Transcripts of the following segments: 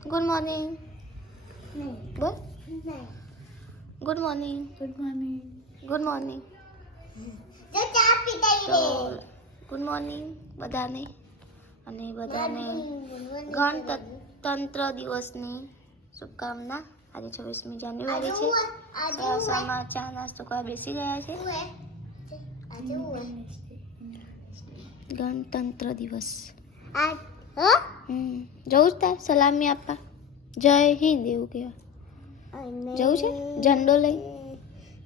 Good morning નહીં બોલ good morning good morning good morning જો ચા પીતા તો ગુડ મોર્નિંગ બધાને. અને બધાને ગણતંત્ર દિવસની શુભકામના. આજે છવ્વીસમી જાન્યુઆરી છે. આજે સવારમાં ચા નાસ્તો કરવા બેસી ગયા છે. ગણતંત્ર દિવસ. આ હા? જવું જ સલામી આપવા. જય હિન્દ એવું કહેવા. જવું છે? ઝંડો લઈ?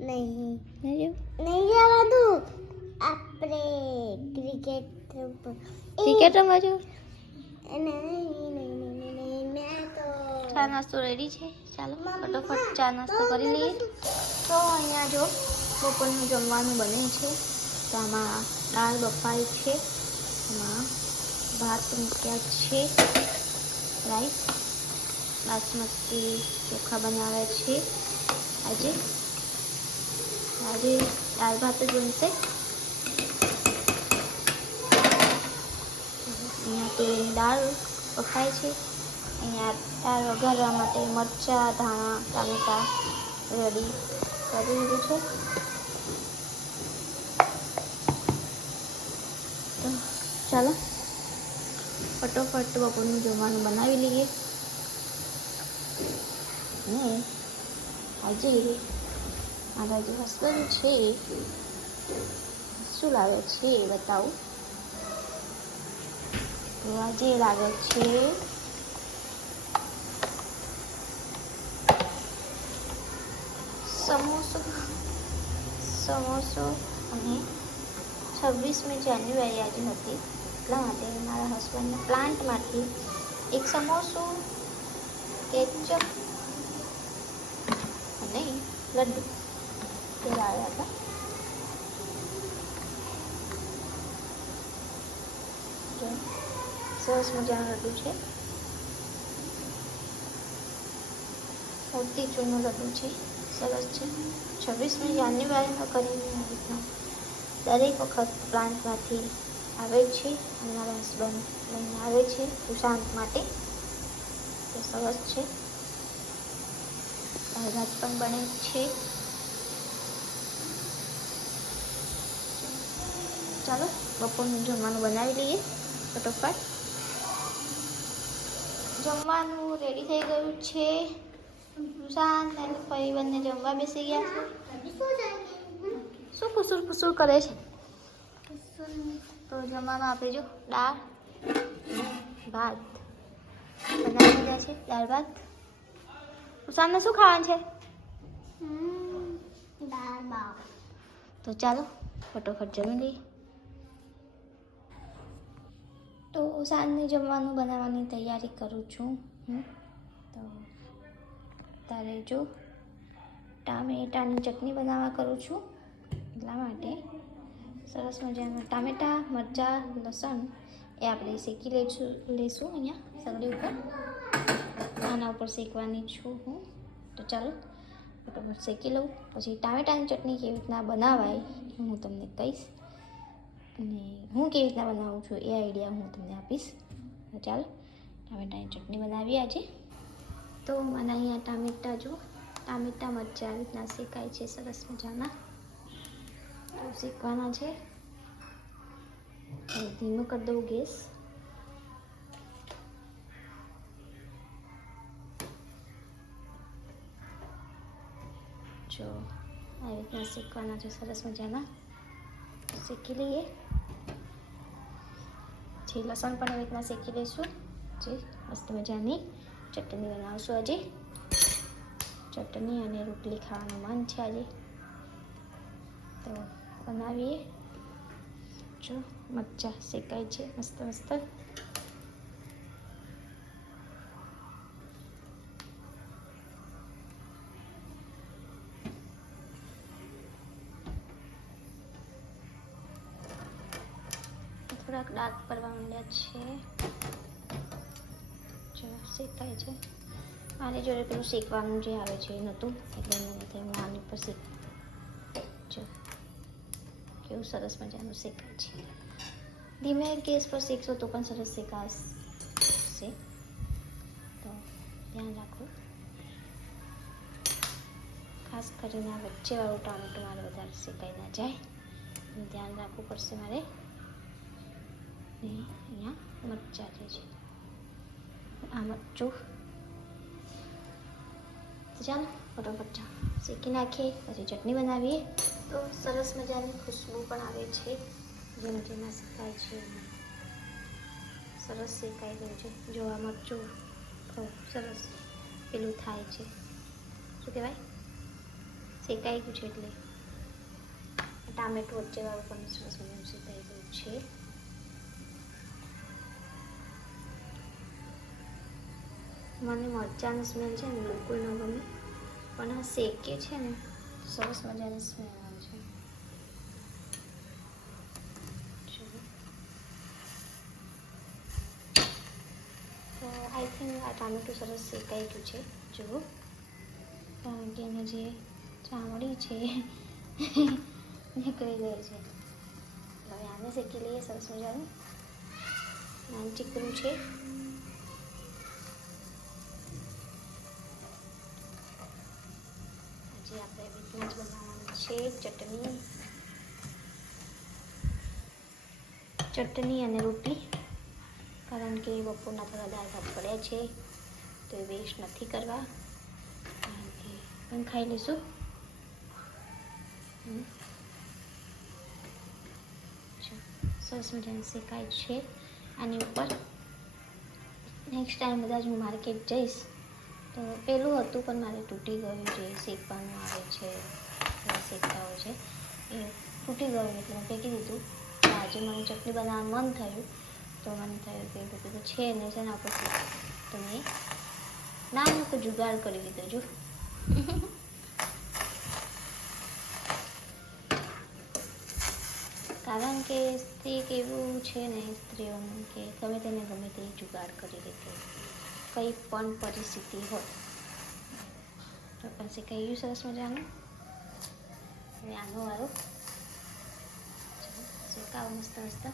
નહીં. નહીં જવું? નહીં જવાનું. આપણે ક્રિકેટ ક્રિકેટ રમવા જવું? ચા નાસ્તો રેડી છે? ચાલો ફટોફટ ચા નાસ્તો કરી લઈએ. તો અહીંયા જો બપોરનું જમવાનું બને છે. તો આમાં દાળ બફાઈ છે. એમાં ભાત મૂક્યા છે. રાઈસ બાસમતી ચોખા બનાવે છે. આજે આજે દાળ ભાત જ બનશે. અહીંયા તુવેરની દાળ પકાય છે. અહીંયા દાળ વઘારવા માટે મરચાં, ધાણા, ટામેટાં, રેડી કરી દીધું છે. ચાલો. ફટોફટ બપોરનું જમવાનું બનાવી લઈએ. અને આજે મારા જે હસબન્ડ છે. શું લાવે છે એ બતાવું? તો આજે લાગે છે સમોસો સમોસો અને છવ્વીસમી જાન્યુઆરી આજે હતી. એટલા માટે મારા હસબન્ડને પ્લાન્ટમાંથી એક સમોસું કેચઅપ અને લડ્ડુ તે લાવ્યા હતા સરસ મજાનું લડ્ડુ છે. મોતી ચૂનું લડ્ડુ છે. સરસ છે. છવ્વીસમી જાન્યુઆરીમાં કરીને રીતના દરેક વખત પ્લાન્ટમાંથી આવે છે મારા હસબન્ડ લઈને આવે છે સુશાંત માટે. તો સરસ છે. ભાત પણ બને છે. ચાલો, બપોરનું જમવાનું બનાવી લઈએ, ફટોફટ. જમવાનું રેડી થઈ ગયું છે. સુશાંત અને ફરી બંને જમવા બેસી ગયા છે. શું કુસુર કુસુર કરે છે? તો જમવામાં આપે જો દાળ ભાત બનાવી દીધા છે દાળ ભાત. સુશાંતને શું ખાવાનું છે? દાળ બાવ તો ચાલો ફટોફટ જમી લઈએ. તો સાંજની જમવાનું બનાવવાની તૈયારી કરું છું હું તો તારે જો ટામેટાની ચટણી બનાવવા કરું છું એટલા માટે સરસ મજાના ટામેટાં, મરચાં, લસણ એ આપણે શેકી લઈશું લઈશું અહીંયા સગડી ઉપર. આના ઉપર શેકવાની છું હું. તો ચાલો બરાબર શેકી લઉં. પછી ટામેટાની ચટણી કેવી રીતના બનાવાય હું તમને કહીશ. અને હું કેવી રીતના બનાવું છું એ આઈડિયા હું તમને આપીશ. ચાલો, ટામેટાની ચટણી બનાવીએ આજે. તો મને અહીંયા ટામેટાં જો ટામેટાં, મરચાં રીતના શેકાય છે, સરસ મજાના. શેકવાના છે. ધીમો કરી દઉં ગેસ. જો, આવી રીતના શેકવાના છે, સરસ મજાના. શેકી લઈએ. જે લસણ પણ આવી રીતના શેકી લઈશું. જે મસ્ત મજાની ચટણી બનાવશું આજે. ચટણી અને રોટલી ખાવાનું મન છે આજે. તો બનાવીએ. જો મરચાં શેકાય છે, મસ્ત મસ્ત. થોડાક ડાર્ક પડવા માંડ્યા છે. જો, શેકાય છે. મારી જોડે પેલું શેકવાનું જે આવે છે એ નહોતું, એટલે મને હું આની પર શેક કેવું સરસ મજાનું શેકાય છે. ધીમે ગેસ પર શેકશો તો પણ સરસ શેકાશે. તો ધ્યાન રાખો. ખાસ કરીને આ વચ્ચેવાળું ટામેટું મારે વધારે શેકાઈ ના જાય. ધ્યાન રાખવું પડશે મારે. અહીંયા મરચાં જે છે. આ મરચું. ચાલો, ફટાફટ શેકી નાખીએ. પછી ચટણી બનાવીએ. તો સરસ મજાની ખુશ્બુ પણ આવે છે. જેમ જેમાં શેકાય છે. સરસ શેકાઈ ગયું છે જોવા મરચું ખૂબ સરસ પેલું થાય છે. શું કહેવાય? શેકાઈ ગયું છે એટલે. ટામેટું વચ્ચેવાળું પણ સરસ મજાનું શેકાઈ ગયું છે. મને મરચાંની સ્મેલ છે ને બિલકુલ ન ગમે. પણ આ શેકે છે ને, સરસ મજાની સ્મેલ આવે છે જુઓ. તો આઈ થિંક આ ટામેટું સરસ શેકાઈ ગયું છે. જુઓ. કારણ કે એની જે ચામડી છે નીકળી ગઈ છે. હવે આને શેકી લઈએ, સરસ મજાનું. નાન ચીકરું છે. હજી આપણે બીજું જ બનાવવાનું છે, ચટણી. ચટણી અને રોટલી. કારણ કે બપોરના થોડા દાળ ભાત પડ્યા છે. તો એ વેસ્ટ નથી કરવા. પણ ખાઈ લઈશું સરસ મજાની શેકાય છે આની ઉપર. નેક્સ્ટ ટાઈમ બધા જ હું માર્કેટ જઈશ. તો પેલું હતું પણ મારે તૂટી ગયું જે શેકવાનું આવે છે શેકતા હોય છે. એ તૂટી ગયું એટલે મેં ફેંકી દીધું. આજે મને ચટણી બનાવવાનું મન થયું. તો મને થયું કે બધું છે ને છે ને આપણે તો મેં નાનું તો જુગાડ કરી લીધો જો કારણ કે સ્ત્રી કેવું છે ને સ્ત્રીઓનું કે ગમે તેને ગમે તે જુગાડ કરી લીધો કંઈ પણ પરિસ્થિતિ હોય તો પછી કહ્યું સરસ મજાનું અને આનો વારો શેકાવ મસ્ત મસ્ત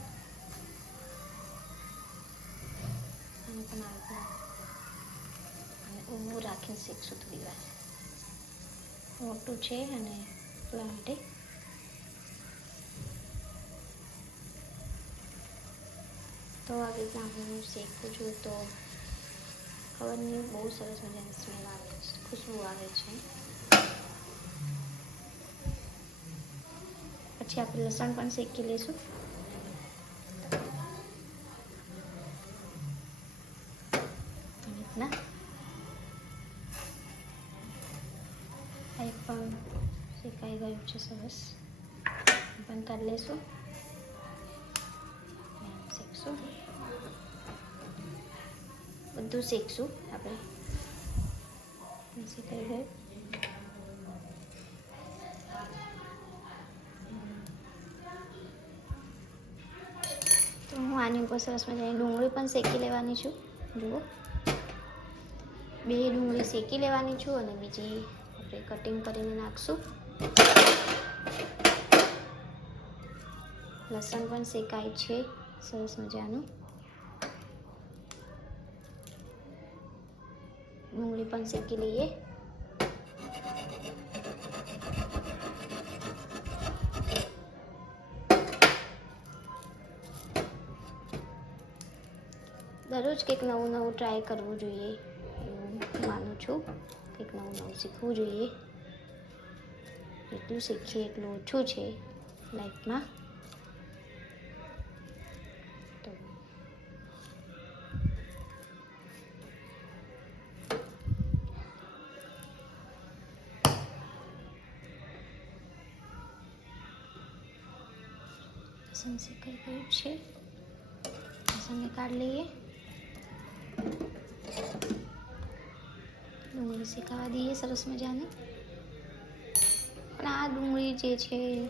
અને ઊભું રાખીને શેકશું થોડી વાર મોટું છે અને એટલા માટે તો આવી રીતના હું શેકું છું તો ખબરની બહુ સરસ મજાની સ્મેલ આવે છે, ખુશ્બુ આવે છે. પછી આપણે લસણ પણ શેકી લઈશું. રીતના પણ શેકાઈ ગયું છે સરસ પણ કાઢી આમ શેકશું બધું શીખશું આપણે શીખાઈ ગયું તો હું આની ઉપર સરસ મજાની ડુંગળી પણ શેકી લેવાની છું જુઓ બે ડુંગળી શેકી લેવાની છું અને બીજી આપણે કટિંગ કરીને નાખશું લસણ પણ શેકાય છે સરસ મજાનું ડુંગળી પણ શેકી લઈએ દરરોજ કંઈક નવું નવું ટ્રાય કરવું જોઈએ એવું માનું છું. કંઈક નવું નવું શીખવું જોઈએ. જેટલું શીખીએ એટલું ઓછું છે લાઈફમાં. તો લસણ કઈ ગયું છે? લસણને કાઢ લઈએ. ડુંગળી શેકાવા દઈએ સરસ મજાની. પણ આ ડુંગળી જે છે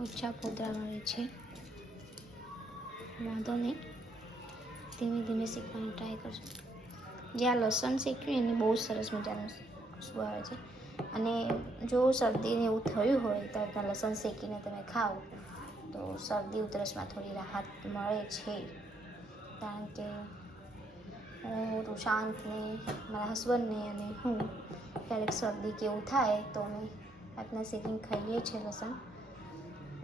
ઓછા પોદરાવાળી છે. વાંધો નહીં. ધીમે ધીમે શેકવાની ટ્રાય કરશું. જે આ લસણ શેક્યું એની બહુ સરસ મજાનું શું આવે છે. અને જો શરદીને એવું થયું હોય, તો આ લસણ શેકીને તમે ખાઓ. તો શરદી ઉધરસમાં થોડી રાહત મળે છે. કારણ કે હું તો શાંત ને, મારા હસબન્ડને અને હું ક્યારેક શરદી કે એવું થાય તો અમે રાતના શેકીને ખાઈએ છીએ લસણ.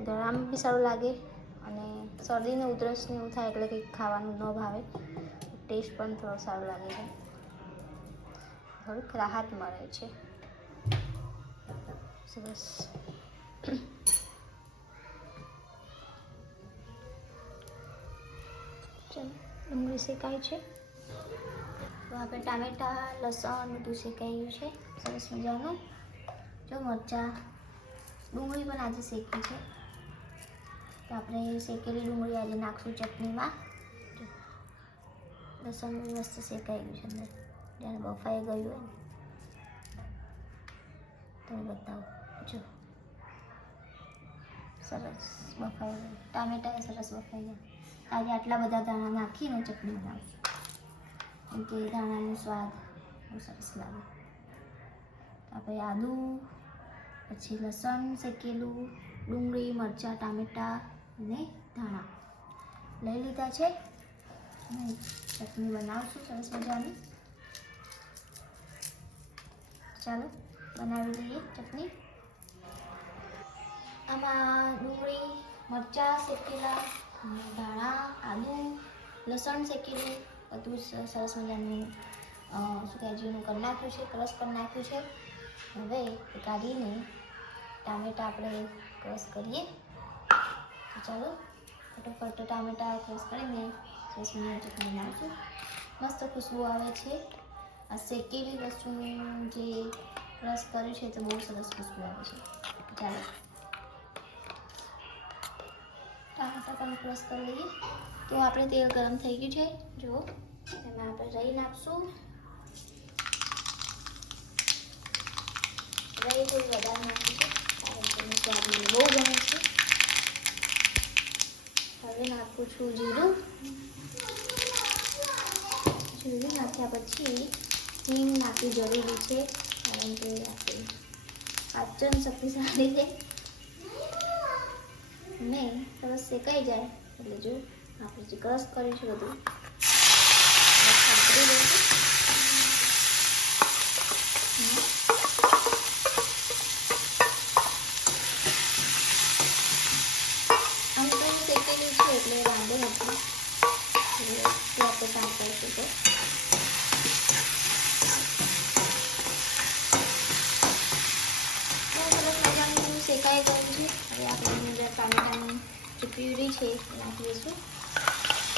ગળામાં બી સારું લાગે અને શરદીને ઉધરસ ને એવું થાય એટલે કંઈક ખાવાનું ન ભાવે. ટેસ્ટ પણ થોડો સારો લાગે છે. થોડીક રાહત મળે છે. સરસ. ચાલો, ડુંગળી શેકાય છે. તો આપણે ટામેટા, લસણ બધું શેકાઈ ગયું છે. સરસ મજાનું. જો મરચાં, ડુંગળી પણ આજે શેકી છે. તો આપણે શેકેલી ડુંગળી આજે નાખશું ચટણીમાં. લસણ મસ્ત શેકાઈ ગયું છે અંદર. જ્યારે બફાઈ ગયું હોય ને. તમે બતાવો. જો. સરસ બફાઈ ગયું ટામેટા સરસ બફાઈ ગયા આજે આટલા બધા દાણા નાખીને ચટણી બનાવશું. કેમ કે ધાણાનો સ્વાદ બહુ સરસ લાગે આપણે આદુ પછી લસણ શેકેલું ડુંગળી મરચાં ટામેટાં અને ધાણા લઈ લીધા છે અને ચટણી બનાવશું સરસ મજાની ચાલો બનાવી લઈએ ચટણી આમાં ડુંગળી મરચાં શેકેલા ધાણા આદુ લસણ શેકેલું બધું જ સરસ મજાનું શું કહેવાય ઝીણું કરી નાખ્યું છે, ક્રશ કરી નાખ્યું છે. હવે કાઢીને ટામેટાં આપણે ક્રશ કરીએ. ચાલો, ફટોફટ ટામેટાં ક્રશ કરીને સરસ મજાનું ચટણી બનાવશું. મસ્ત ખુશ્બુ આવે છે. આ શેકેલી વસ્તુનું જે ક્રશ કર્યું છે, તો બહુ સરસ ખુશ્બુ આવે છે. ચાલો. ટામેટા પણ ક્રશ કરી લઈએ. તો આપણે તેલ ગરમ થઈ ગયું છે. જો એમાં આપણે રહી નાખશું. રહી થોડી વધારે નાખીશું, કારણ કે એનો સ્વાદ મને બહુ ગમે છે. હવે નાખું છું જીરું. જીરું નાખ્યા પછી હિંગ નાખવી જરૂરી છે, કારણ કે આપણી પાચન શક્તિ સારી છે. ને સરસ શેકાઈ જાય, એટલે જો આપણે જે ક્રશ કર્યું છે બધું બસ સાંકળી દઈશું હમ. આમ તો શેકેલું છે એટલે વાંધો નથી એટલે તે આપણે સાંકળીશું તો બહુ સરસ મજાનું શેકાઈ ગયું છે હવે આપણે એની અંદર ટામેટાની જે પ્યુરી છે એ નાખી દઈશું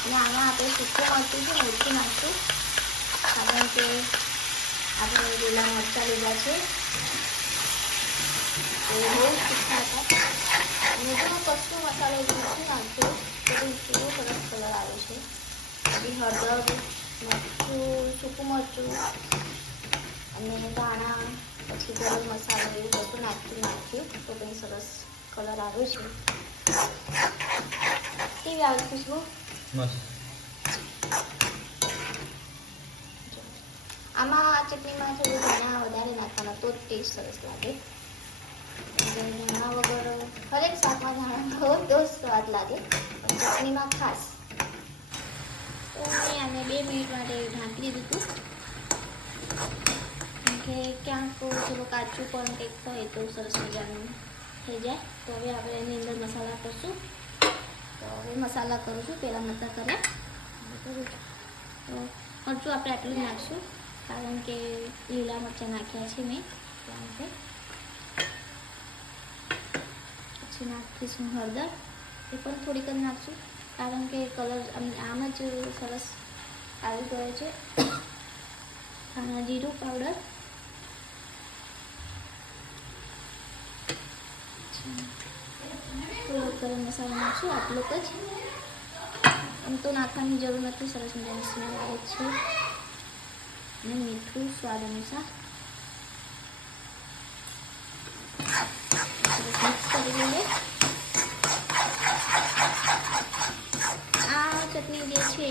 અને આમાં આપણે સૂકું મરચું છે ને ઓછું નાખશું કે આપણે લીલા મરચાં લીધા છે. એ બહુ તીખા હતા. અને જો કચ્છો મસાલો ઓછું નાખજો તો કેવો સરસ કલર આવે છે. પછી હળદર, મરચું, સૂકું મરચું અને દાણા પછી ગરમ મસાલો એવું બધું નાખ્યું નાખ્યું તો કંઈ સરસ કલર આવ્યો છે. કેવી આવે ખુશ્બુ? મસ્ત. આમાં આ ચટણીમાં થોડું ધાણા વધારે નાખવાના તો જ ટેસ્ટ સરસ લાગે. ધાણા વગર હરેક શાકમાં ધાણા તો સ્વાદ લાગે. ચટણીમાં ખાસ. તો મેં આને બે મિનિટ માટે ઢાંકી દીધું કે ક્યાંક થોડું કાચું પણ કંઈક હોય તો સરસ મજાનું થઈ જાય. તો હવે આપણે એની અંદર મસાલા કરશું. તો હવે મસાલા કરું છું. પહેલાં નતા કર્યા. તો મરચું આપણે આટલું જ નાખશું. કારણ કે લીલા મરચાં નાખ્યા છે મેં એટલા માટે પછી નાખીશું હળદર. એ પણ થોડીક જ નાખશું. કારણ કે કલર આમ જ સરસ આવી ગયો છે. જીરું પાવડર. ગરમ મસાલો નાખશું, આટલું જ. આમ તો નાખવાની જરૂર નથી, સરસ મજાની સ્મેલ આવે છે. અને મીઠું સ્વાદ અનુસાર મિક્સ કરી લઈએ આ ચટણી જે છે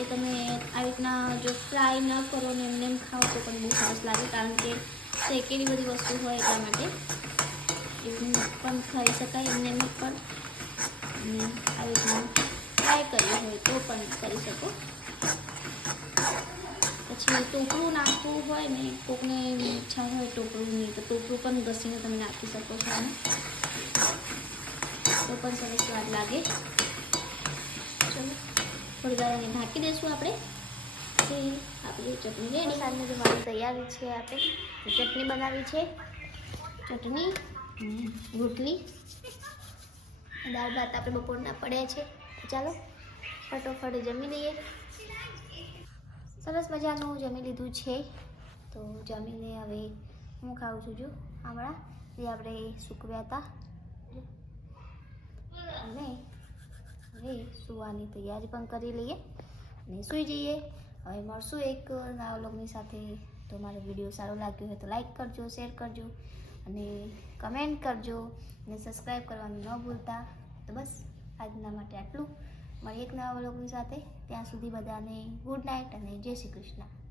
એ તમે આવી રીતના જો ફ્રાય ન કરો ને એમને એમ ખાઓ તો પણ બહુ સરસ લાગે કારણ કે શેકેલી બધી વસ્તુ હોય એટલા માટે એમને પણ ખાઈ શકાય એમને એમ પણ આવી રીતના ફ્રાય કરી હોય તો પણ કરી શકો. પછી ટોપરું નાખવું હોય ને કોકને ઈચ્છા હોય ટોપરું નહીં. તો ટોપરું પણ ઘસીને તમે નાખી શકો છો આમાં તો પણ સરસ સ્વાદ લાગે. ચલો થોડી વાર એને ઢાંકી દઈશું આપણે. આપણી ચટણી રેડી સાંજની જમવાની તૈયારી છે આપણે ચટણી બનાવી છે. ચટણી રોટલી. દાળ ભાત આપણે બપોરના પડ્યા છે. ચાલો ફટોફટ જમી લઈએ. સરસ મજાનું જમી લીધું છે. તો જમીને હવે હું ખાઉં છું જો. હમણાં જે આપણે સૂકવ્યા હતા અને હવે સુવાની તૈયારી પણ કરી લઈએ અને સૂઈ જઈએ. હવે મળશું એક નવા લોગની સાથે. તો મારો વીડિયો સારો લાગ્યો હોય તો લાઈક કરજો, શેર કરજો અને કમેન્ટ કરજો. અને સબસ્ક્રાઈબ કરવાનું ન ભૂલતા. તો બસ આજના માટે આટલું. મળીએ એક નવા વ્લોગની સાથે. ત્યાં સુધી બધાને ગુડ નાઇટ અને જય શ્રી કૃષ્ણ.